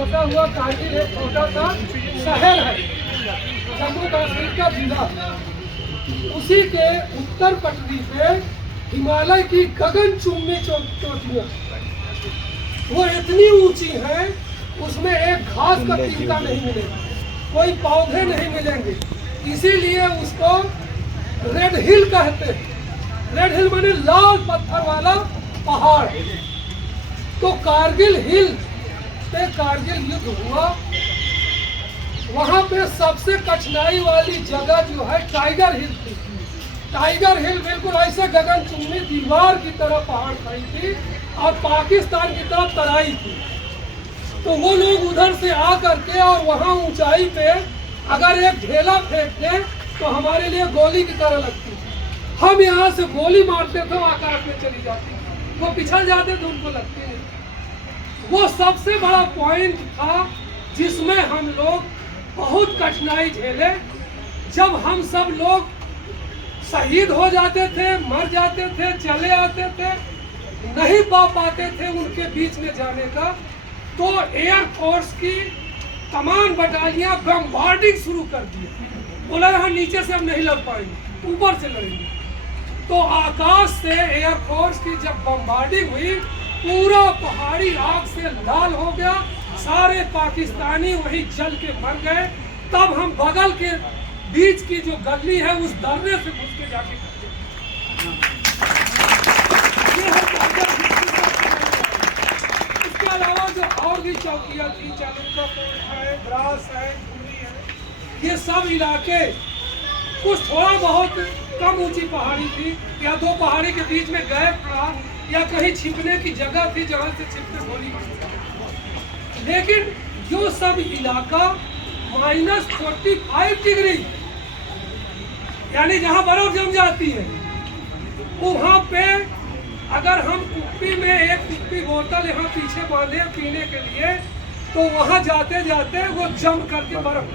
बसा हुआ कारगिल एक छोटा सा शहर है, जम्मू कश्मीर का जिला। उसी के उत्तर पट्टी पे हिमालय की गगनचुंबी चोटियां, वो इतनी ऊंची है, उसमें एक घास का तिनका नहीं मिलेगा, कोई पौधे नहीं मिलेंगे। इसीलिए उसको रेड हिल कहते हैं। रेड हिल माने लाल पत्थर वाला पहाड़। तो कारगिल हिल पे कारगिल युद्ध हुआ, वहां पे सबसे कठिनाई वाली जगह जो है टाइगर हिल थी। टाइगर हिल बिल्कुल ऐसे गगनचुंबी दीवार की तरह पहाड़ खड़ी थी और पाकिस्तान की तरफ तराई थी। तो वो लोग उधर से आ करके और वहां ऊंचाई पे अगर एक ढेला फेंक दे तो हमारे लिए गोली की तरह लगती। हम यहाँ से गोली मारते थे, आकाश में चली जाती, वो पिछड़ जाते तो उनको लगती नहीं। वो सबसे बड़ा पॉइंट था जिसमें हम लोग बहुत कठिनाई झेले। जब हम सब लोग शहीद हो जाते थे, मर जाते थे, चले आते थे, नहीं पा पाते थे उनके बीच में जाने का, तो एयरफोर्स की तमाम बटालियां बमबार्डिंग शुरू कर दी। बोला यहाँ नीचे से हम नहीं लड़ पाएंगे, ऊपर से लड़ेंगे। तो आकाश से एयरफोर्स की जब बमबार्डिंग हुई, पूरा पहाड़ी आग से लाल हो गया, सारे पाकिस्तानी वहीं जल के मर गए। तब हम बगल के बीच की जो गली है उस दर्रे से घुस के जाके इसके अलावा जो और भी चौकियां थी, चालुकापुर है, द्रास है, धुरी है, ये सब इलाके कुछ थोड़ा बहुत कम ऊंची पहाड़ी थी, या दो पहाड़ी के बीच में गैप था, या कहीं छिपने की जगह थी जहां से छिपने गोली। लेकिन जो सब इलाका -45 डिग्री यानी जहां बर्फ जम जाती है, वहां पे अगर हम कुप्पी में एक कुप्पी बोतल यहाँ पीछे बांधे पीने के लिए, तो वहां जाते जाते वो जम करके बर्फ,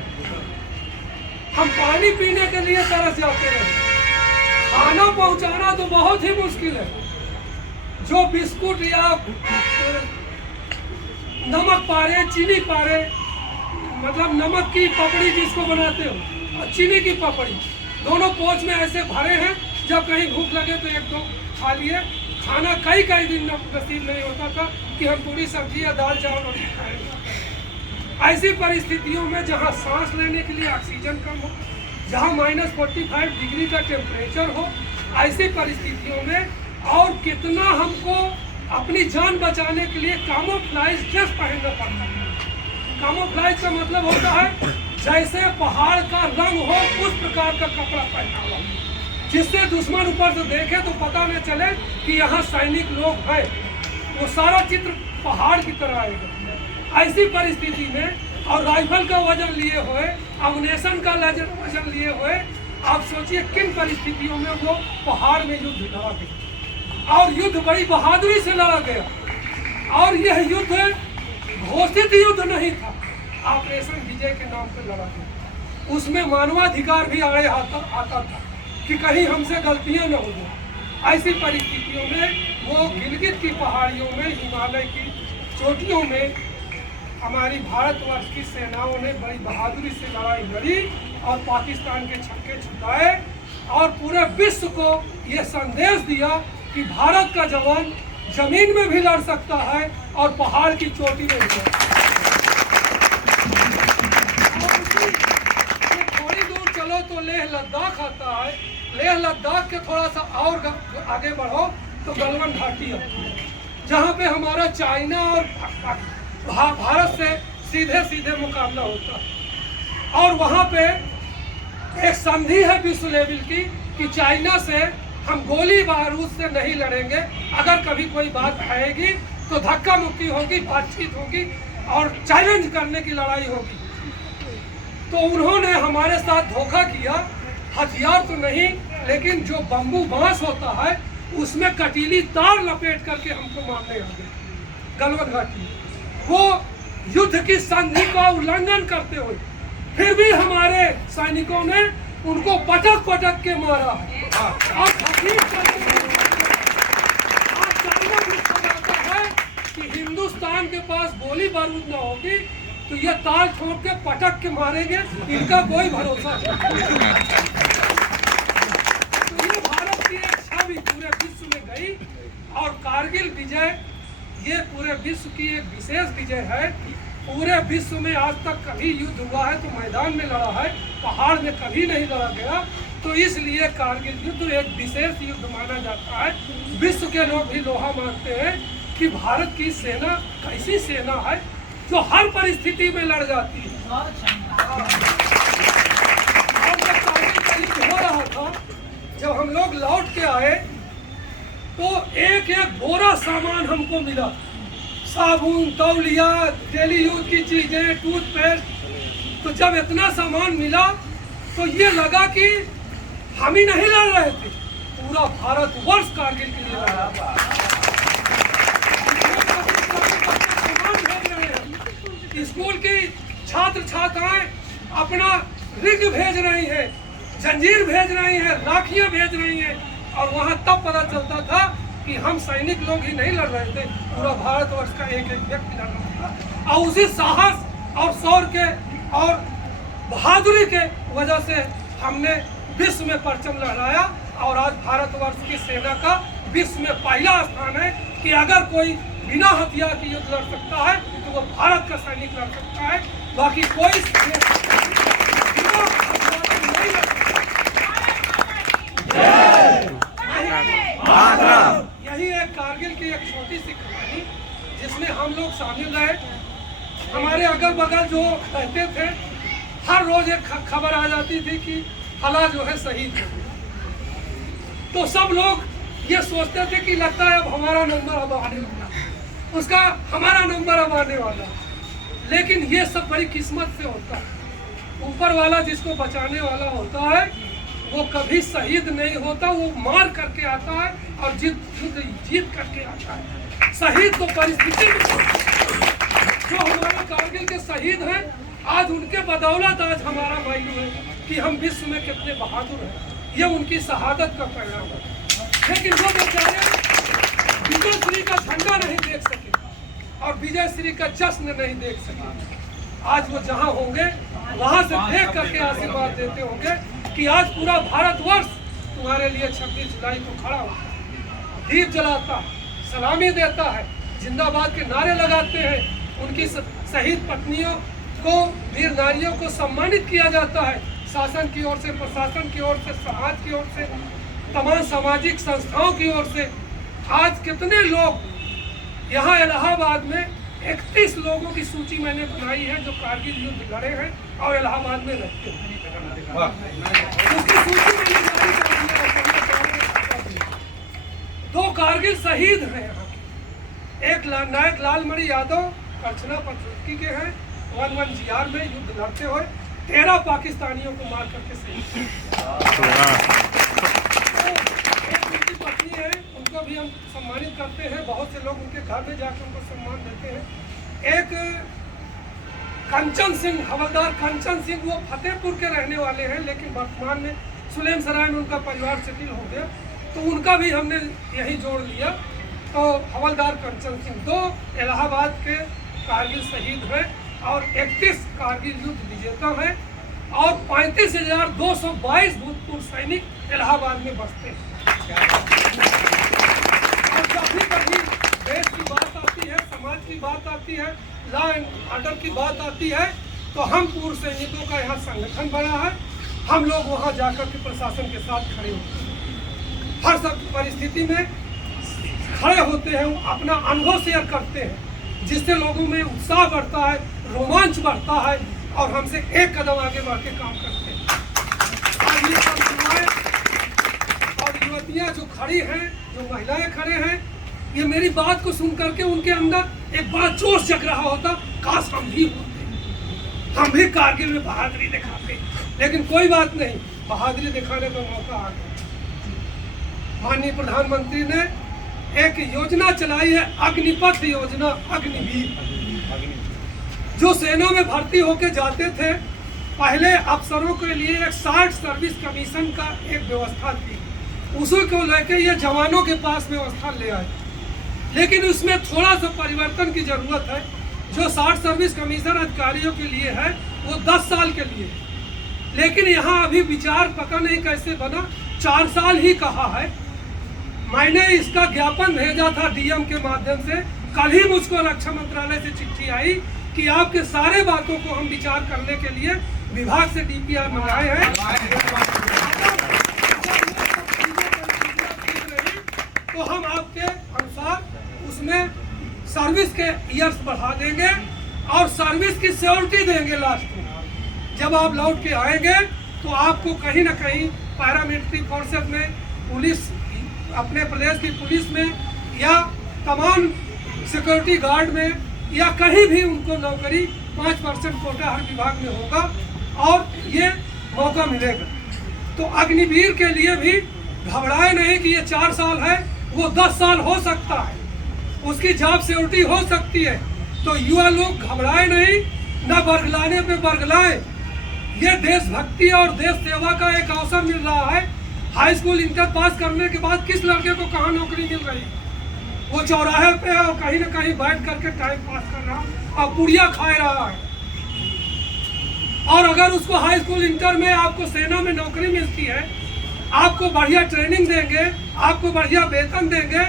हम पानी पीने के लिए तरस जाते रहे। खाना पहुंचाना तो बहुत ही मुश्किल है। जो बिस्कुट या नमक पारे, चीनी पारे, मतलब नमक की पपड़ी जिसको बनाते हो और चीनी की पपड़ी, दोनों पोंछ में ऐसे भरे हैं। जब कहीं भूख लगे तो एक दो खा लिए। खाना कई दिन नसीब नहीं होता था कि हम पूरी सब्जी या दाल चावल रोटी खाएं। ऐसी परिस्थितियों में जहां सांस लेने के लिए ऑक्सीजन कम हो, जहां -45 डिग्री का टेम्परेचर हो, ऐसी परिस्थितियों में और कितना हमको अपनी जान बचाने के लिए कामोफ्लाइज ड्रेस पहनना पड़ता है। कामोफ्लाइज का मतलब होता है जैसे पहाड़ का रंग हो उस प्रकार का कपड़ा पहना हुआ, जिससे दुश्मन ऊपर से देखे तो पता न चले कि यहाँ सैनिक लोग हैं। वो सारा चित्र पहाड़ की तरह आएगा। ऐसी परिस्थिति में और राइफल का वजन लिए हुए, अम्युनिशन का वजन लिए हुए, आप सोचिए किन परिस्थितियों में वो पहाड़ में युद्ध लड़ा गया। और युद्ध बड़ी बहादुरी से लड़ा गया। और यह युद्ध घोषित युद्ध नहीं था, ऑपरेशन विजय के नाम पर लड़ा गया। उसमें मानवाधिकार भी आड़े आता था कि कहीं हमसे गलतियां न हो जाए। ऐसी परिस्थितियों में वो गिलगित की पहाड़ियों में, हिमालय की चोटियों में हमारी भारतवर्ष की सेनाओं ने बड़ी बहादुरी से लड़ाई लड़ी और पाकिस्तान के छक्के छुड़ाए और पूरे विश्व को ये संदेश दिया कि भारत का जवान जमीन में भी लड़ सकता है और पहाड़ की चोटी में भी। थोड़ी दूर चलो तो लेह लद्दाख आता है। लेह लद्दाख के थोड़ा सा और आगे बढ़ो तो गलवान घाटी है, जहाँ पे हमारा चाइना और भारत से सीधे मुकाबला होता है। और वहाँ पे एक संधि है विश्व लेवल की कि चाइना से हम गोली बारूद से नहीं लड़ेंगे। अगर कभी कोई बात आएगी तो धक्का मुक्की होगी, बातचीत होगी और चैलेंज करने की लड़ाई होगी। तो उन्होंने हमारे साथ धोखा किया। हथियार तो नहीं, लेकिन जो बम्बू बांस होता है उसमें कटीली तार लपेट करके हमको मारने आ गए गलवान घाटी। वो युद्ध की संधि का उल्लंघन करते हुए फिर भी हमारे सैनिकों ने उनको पटक के मारा। और चाइना भी समझता है कि हिंदू हिंदुस्तान के पास गोली बारूद न होगी तो ये ताल ठोक के पटक के मारेंगे, इनका कोई भरोसा नहीं। तो ये भारत की एक छवि पूरे विश्व में गई और कारगिल विजय ये पूरे विश्व की एक विशेष विजय है। पूरे विश्व में आज तक कभी युद्ध हुआ है तो मैदान में लड़ा है, पहाड़ में कभी नहीं लड़ा गया। तो इसलिए कारगिल युद्ध एक विशेष युद्ध माना जाता है। विश्व के लोग भी लोहा मानते हैं कि भारत की सेना कैसी सेना है जो हर परिस्थिति में लड़ जाती है। और जब कारगिल का युद्ध हो रहा था, जब हम लोग लौट के आए तो एक एक बोरा सामान हमको मिला, साबुन, तौलिया, डेली यूज की चीजें, टूथपेस्ट। तो जब इतना सामान मिला तो ये लगा कि हम ही नहीं लड़ रहे थे, पूरा भारतवर्ष कारगिल के लिए लड़ रहा था। स्कूल की छात्र छात्राएं अपना रिग भेज रही हैं, जंजीर भेज रही हैं, राखियां भेज रही हैं। और वहां तब पता चलता था कि हम सैनिक लोग ही नहीं लड़ रहे थे, पूरा भारतवर्ष का एक एक व्यक्ति लड़ रहा था। और उसी साहस और शौर्य के और बहादुरी के वजह से हमने विश्व में परचम लहराया। और आज भारतवर्ष की सेना का विश्व में पहला स्थान है कि अगर कोई बिना हथियार की युद्ध लड़ सकता है तो वो भारत का सैनिक लड़ सकता है, बाकी कोई बिना हथियार की नहीं लड़ सकता। यही एक कारगिल की एक छोटी सी कहानी जिसमें हम लोग शामिल रहे। हमारे अगल बगल जो रहते थे, हर रोज एक खबर आ जाती थी कि फला जो है शहीद है। तो सब लोग ये सोचते थे कि लगता है अब हमारा नंबर अब आने वाला, उसका हमारा नंबर अब आने वाला। लेकिन ये सब बड़ी किस्मत से होता है। ऊपर वाला जिसको बचाने वाला होता है वो कभी शहीद नहीं होता, वो मार करके आता है और जीत करके आता है। शहीद तो परिस्थिति में जो हमारे कारगिल के शहीद हैं, आज उनके बदौलत आज हमारा मालूम है कि हम विश्व में कितने बहादुर हैं। ये उनकी शहादत का परिणाम है। लेकिन वो बेचारे विजय श्री का झंडा नहीं देख सके और विजय श्री का जश्न नहीं देख सके। आज वो जहाँ होंगे वहाँ से देख करके आशीर्वाद देते होंगे कि आज पूरा भारतवर्ष तुम्हारे लिए 26 जुलाई को खड़ा होता है, दीप जलाता है, सलामी देता है, जिंदाबाद के नारे लगाते हैं। उनकी शहीद पत्नियों को, वीर नारियों को सम्मानित किया जाता है, शासन की ओर से, प्रशासन की ओर से, समाज की ओर से, तमाम सामाजिक संस्थाओं की ओर से। आज कितने लोग यहाँ इलाहाबाद में 31 लोगों की सूची मैंने बनाई है जो कारगिल युद्ध लड़े हैं और इलाहाबाद में रहते हैं। उसकी सूची मैंने जारी कर दी है। 2 कारगिल शहीद हैं यहाँ के। एक नायक लालमणि यादव करछना पथरुकी के हैं, 11 GR में युद्ध लड़ते हुए 13 पाकिस्तानियों को मार करके शहीद। एक उनकी पत्नी है, उनको भी हम सम्मानित करते हैं। बहुत से लोग उनके घर में जाकर उनको सम्मान देते हैं। एक कंचन सिंह, हवलदार कंचन सिंह, वो फतेहपुर के रहने वाले हैं लेकिन वर्तमान में सुलेम सराय में उनका परिवार सेटिल हो गया, तो उनका भी हमने यही जोड़ लिया। तो हवलदार कंचन सिंह 2 इलाहाबाद के कारगिल शहीद हैं और 31 कारगिल युद्ध विजेता हैं और 35,222 भूतपूर्व सैनिक इलाहाबाद में बसते हैं। और जब भी कभी देश की बात आती है, समाज की बात आती है, लॉ एंड ऑर्डर की बात आती है, तो हम पूर्व सैनिकों का यहाँ संगठन बना है। हम लोग वहाँ जाकर के प्रशासन के साथ खड़े होते हैं, हर सब परिस्थिति में खड़े होते हैं, अपना अनुभव शेयर करते हैं, जिससे लोगों में उत्साह बढ़ता है, रोमांच बढ़ता है और हमसे एक कदम आगे बढ़ के काम करते हैं। आज ये सब युवाएं और युवतियाँ जो खड़ी हैं, जो महिलाएं खड़े हैं, ये मेरी बात को सुन करके उनके अंदर एक बड़ा जोश जग रहा होता, काश हम भी होते, हम भी कारगिल में बहादुरी दिखाते। लेकिन कोई बात नहीं, बहादुरी दिखाने का मौका आ गया। माननीय प्रधानमंत्री ने एक योजना चलाई है, अग्निपथ योजना, अग्निवीर, जो सेना में भर्ती होके जाते थे। पहले अफसरों के लिए एक शार्ट सर्विस कमीशन का एक व्यवस्था थी, उसी को लेके ये जवानों के पास व्यवस्था ले आए लेकिन उसमें थोड़ा सा परिवर्तन की जरूरत है। जो 60 सर्विस कमीशन अधिकारियों के लिए है वो 10 साल के लिए, लेकिन यहाँ अभी विचार पता नहीं कैसे बना, 4 साल ही कहा है। मैंने इसका ज्ञापन भेजा था डीएम के माध्यम से, कल ही मुझको रक्षा मंत्रालय से चिट्ठी आई कि आपके सारे बातों को हम विचार करने के लिए विभाग से डीपीआर मंगाए हैं। तो हम आपके अनुसार उसमें सर्विस के ईयर्स बढ़ा देंगे और सर्विस की सिक्योरिटी देंगे। लास्ट में जब आप लौट के आएंगे तो आपको कहीं ना कहीं पैरामिलिट्री फोर्सेस में, पुलिस, अपने प्रदेश की पुलिस में या तमाम सिक्योरिटी गार्ड में या कहीं भी उनको नौकरी 5% कोटा हर विभाग में होगा और ये मौका मिलेगा। तो अग्निवीर के लिए भी घबराए नहीं कि ये 4 साल है, वो 10 साल हो सकता है, उसकी जॉब सिक्योरिटी हो सकती है। तो युवा लोग घबराए नहीं, न बरगलाने पे बरगलाए। ये देशभक्ति और देश सेवा का एक अवसर मिल रहा है। हाई स्कूल इंटर पास करने के बाद किस लड़के को कहाँ नौकरी मिल रही है? वो चौराहे पे और कहीं ना कहीं बैठ करके टाइम पास कर रहा और पुड़िया खा रहा है। और अगर उसको हाई स्कूल इंटर में आपको सेना में नौकरी मिलती है, आपको बढ़िया ट्रेनिंग देंगे, आपको बढ़िया वेतन देंगे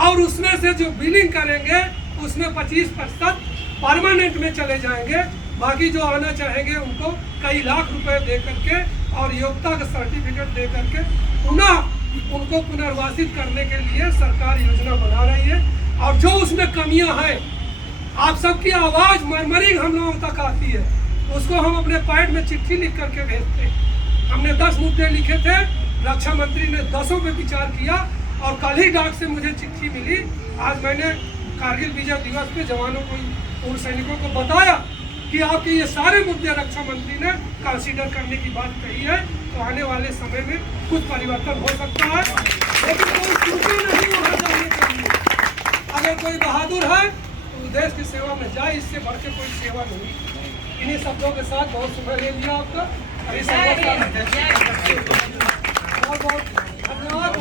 और उसमें से जो बिलिंग करेंगे उसमें 25% परमानेंट में चले जाएंगे। बाकी जो आना चाहेंगे उनको कई लाख रुपए दे करके और योग्यता का सर्टिफिकेट दे करके पुनः उनको पुनर्वासित करने के लिए सरकार योजना बना रही है। और जो उसमें कमियां हैं, आप सबकी आवाज़ मरमरिंग हम लोगों तक आती है, उसको हम अपने पैड में चिट्ठी लिख करके भेजते हैं। हमने 10 मुद्दे लिखे थे, रक्षा मंत्री ने 10 पे विचार किया और कल ही डाक से मुझे चिट्ठी मिली। आज मैंने कारगिल विजय दिवस पे जवानों को, पूर्व सैनिकों को बताया कि आपके ये सारे मुद्दे रक्षा मंत्री ने कंसीडर करने की बात कही है। तो आने वाले समय में कुछ परिवर्तन हो सकता है, लेकिन कोई चूके नहीं वहाँ जाने के लिए। अगर कोई बहादुर है तो देश की सेवा में जाए, इससे बढ़ के कोई सेवा नहीं। इन्हीं शब्दों के साथ बहुत समय ले लिया आपका, बहुत बहुत धन्यवाद।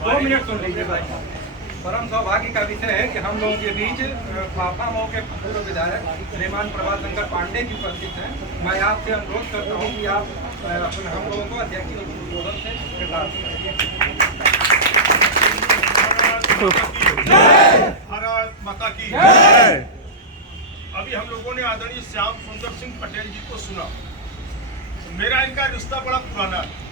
दो मिनट सुन लीजिए भाई। परम सौभाग्य का विषय है कि हम लोगों के बीच फाफा मऊ के पूर्व विधायक श्रीमान प्रभात शंकर पांडे जी उपस्थित हैं। मैं आपसे अनुरोध करता हूं कि आप हम लोगों को अध्यक्ष के संबोधन से प्रदान करें। भारत माता की जय। अभी हम लोगों ने आदरणीय श्याम सुंदर सिंह पटेल जी को सुना। मेरा इनका रिश्ता बड़ा पुराना है।